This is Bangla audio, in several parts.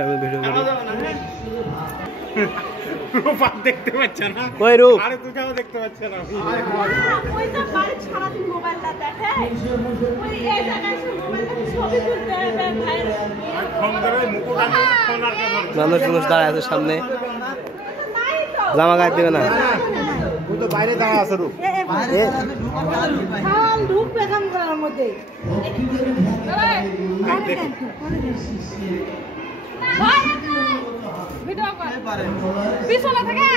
আমি ভিডিও করি রূপ দেখতে পাচ্ছ না কই রূপ আরে তুই কেন দেখতে পাচ্ছ না ওই তো বাড়ি সারা দিন মোবাইলটা দেখে ওই এই জায়গায় সে মোবাইলটা ছবি তুলতে ভাই আর ফোন করে মুখো কানে ফোন আর কে ধরে মানুষ দাঁড়ায় আছে সামনে জামা গায়ে দিবে না তুই তো বাইরে দাঁড়া আছে রূপ খাল ধূপ পেছন করার মধ্যে ভিডিও কর পিছনে থেকে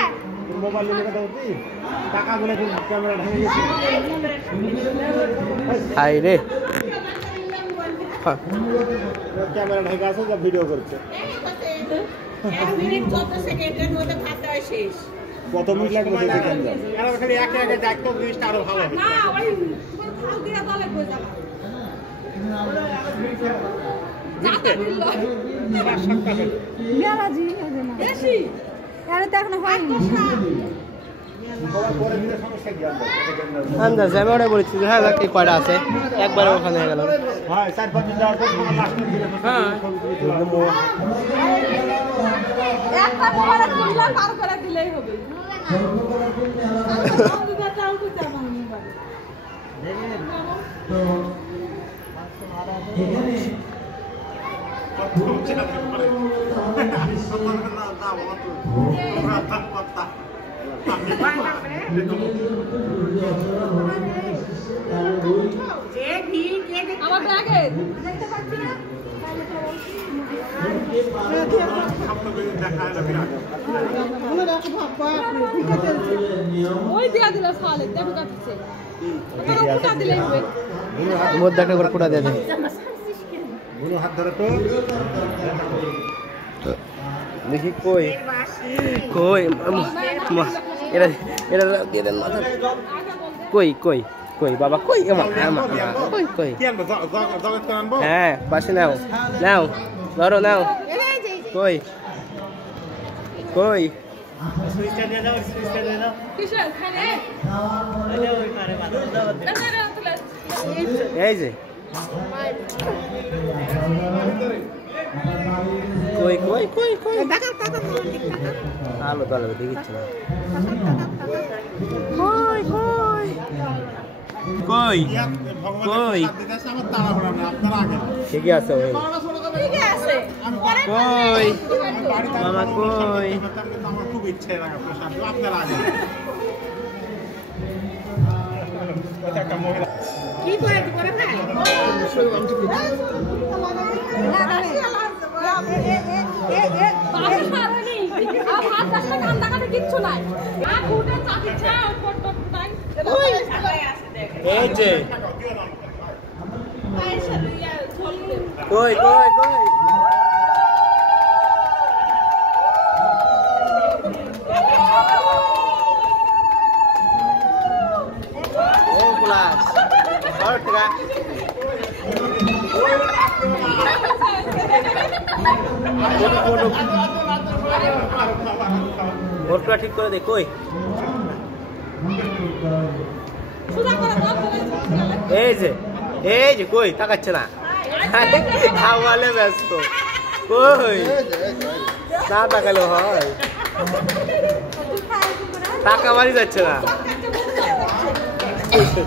মোবাইল নিয়ে কথা বলতি টাকা গুলো ক্যামেরা ঢেকে গেছে হাই রে ক্যামেরা ঢেকে আছে যা ভিডিও করছে 1 মিনিট 14 সেকেন্ডের মধ্যে ভাতটা শেষ কত মিনিট লাগবে দেখে কেন যাবে আর খালি একে একে দেখতো জিনিসটা আরো ভালো হবে না ওই খাল দিয়া দলে কই যাবা যাতা দিল মেলাজি বেশি আরে দেখ না হয় পরে দিলে সমস্যা কি হবে আন্দাজ আমি ওটা বলেছি হ্যাঁ কি কয়টা আছে একবারে ওখানে হয়ে গেল হ্যাঁ 4-5 দিন যাওয়ার পর তোমার লাস্টে দিলে হ্যাঁ একটা মোবাইল খুললা পার করে দিলেই হবে আমাদের দাও তো আমার মোবাইল আমার ব্যাগে দেখতে পাচ্ছি না ওই দিয়া দিল সালে দেখো কাটছে ওটা দিলেই হবে মধ্যে একটা করে কোটা দিয়ে দেন বুনো হাত ধরে তো দেখি কই কই এটা এটা দিয়ে দেন মাথা কই কই কই বাবা কই কই কই কি আনবো জগৎ করে আনবো হ্যাঁ পাশে নাও নাও ধরো নাও কই কই সুইচটা দিয়ে দাও সুইচটা দিয়ে দাও কিসের খানে আরে ওই মারে মাথা দাও এই যে কই কই কই কই দেখা টাকা ঠিক টাকা আলো তো আলো দেখিচ্ছি না কই কই কই ভগবান দিতেছে আমার তাড়াহুড়া না আপনারা আগে ঠিকই আছে ওই ঠিক আছে কই মামা কই আমার খুব ইচ্ছে লাগা প্রসাদ আপনারা আগে একটা মহিলা কি করে ভাই কিচ্ছু নাই এই যে কই কই কই ও ক্লাস আর টাকা ওরটা ঠিক করে দে কই এই যে কই তাকাচ্ছে না খাওয়ালে ব্যস্ত কই না তাকালে হয় টাকা বাড়ি যাচ্ছে না এই যে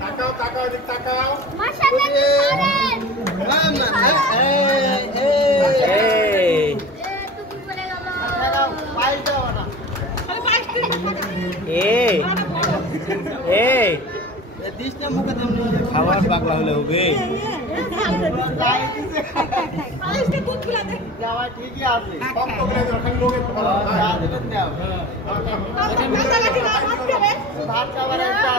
তাকাও তাকাও দিক তাকাও মাশাআল্লাহ খাবার পাগলা হলে হবে ঠিকই আছে ভাত খাবার একটা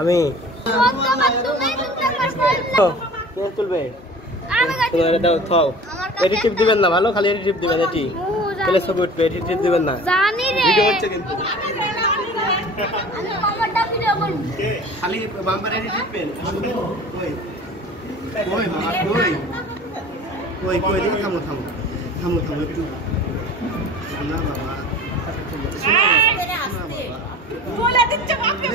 আমি তুলবে দাও থাও এটি টিপ দিবেন না ভালো খালি এটি টিপ দিবেন এটি তাহলে ছবি উঠবে এটি টিপ দিবেন না ভিডিও হচ্ছে কিন্তু খালি বাম্পার এটি টিপবেন কই মামা কই দিকে থামো একটু না বাবা বলে দিচ্ছে বাপরে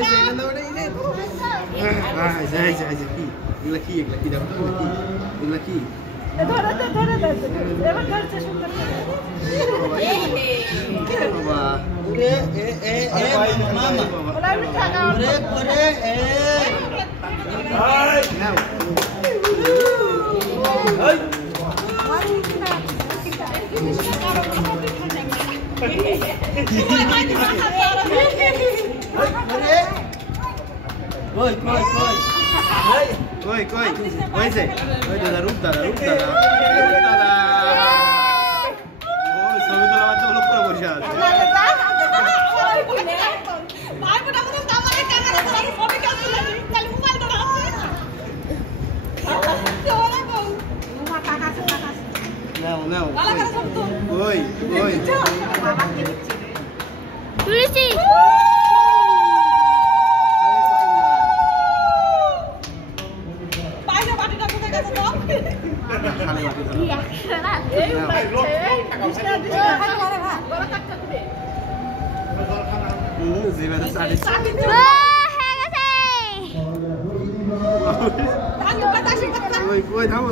বাপ এগুলা কি দেখো এগুলা কি ধরে এবার ধরছে সুন্দর বাবা মামা ওলা আমি টাকা ওরে নাও কই হয়েছে ওই দাদা রূপ দাদা ওই ছবি তোলা বাচ্চা লোক করে বসে আছে নাও কই তুলেছি কই থামো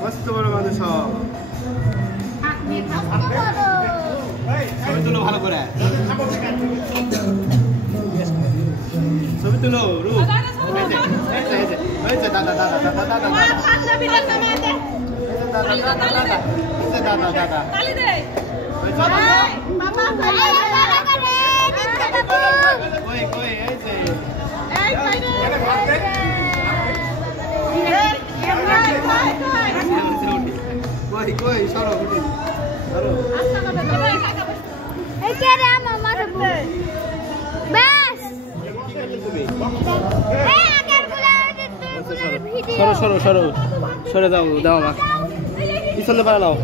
মস্ত বড় মানুষ ছবি তুলো ভালো করে ছবি তুলো রূপ দাদা কই সরো সরে দাও আমার পিছনে পাড়া নাও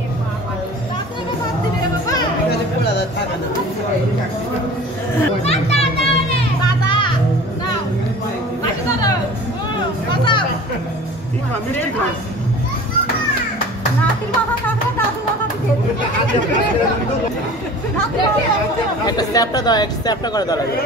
একটা স্যাপটা দাও একটা স্যাপটা করে দাও লাগে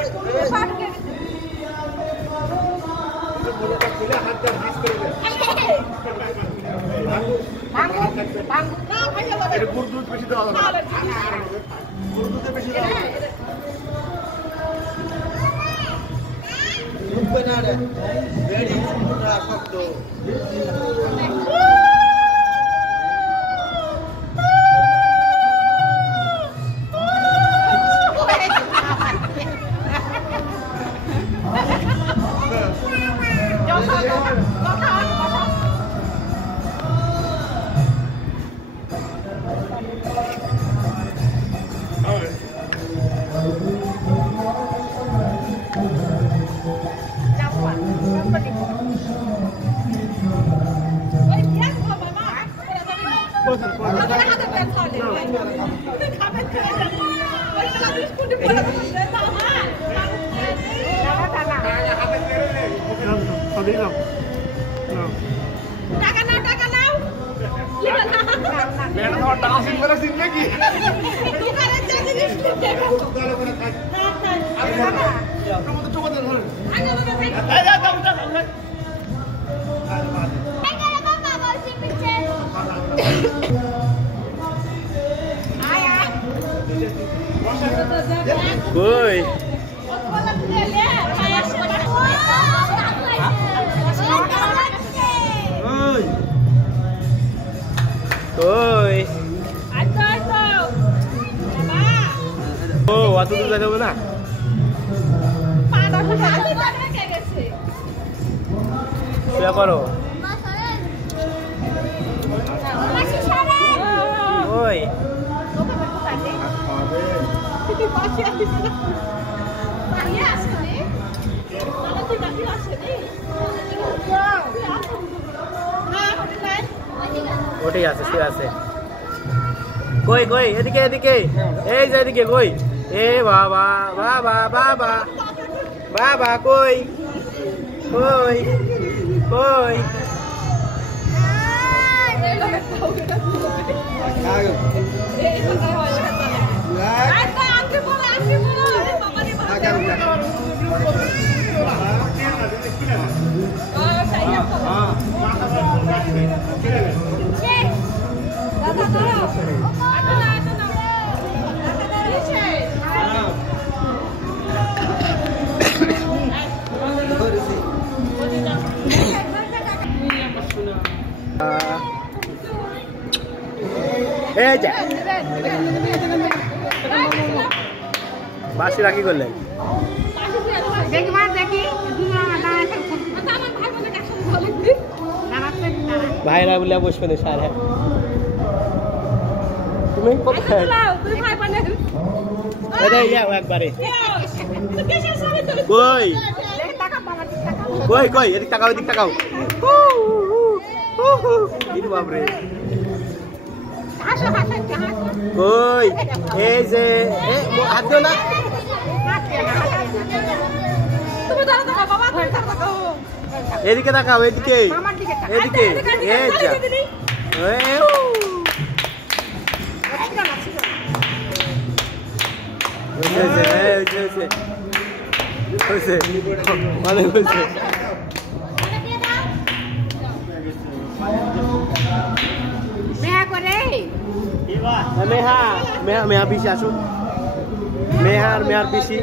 তো দুধ দেবো না পাটা হাতি তাকে কে গেছে শুয়ে করো ওই ওকে বের করতে তুই পাশে আসিস না পালিয়ে আসছিস তাহলে তুই নাকি আসছিস ওটাই আছে শুয়ে আছে কই কই এদিকে এদিকে এই যে এদিকে কই এ বাবা বাবা বাবা বাবা কই কই কই এই যা বাসি রাখি করলেন ভাইরা বলে বসবে না সার হ্যাঁ তুমি কোথায় একবারে কই কই কই এদিক তাকাও এদিক তাকাও বাপরে কই এই যে হাত দিও না এদিকে তাকাও এদিকে এদিকে এই যা মানে হয়েছে মেহা মেহা মেহা পিসি আসুন মেহার মেহার পিসি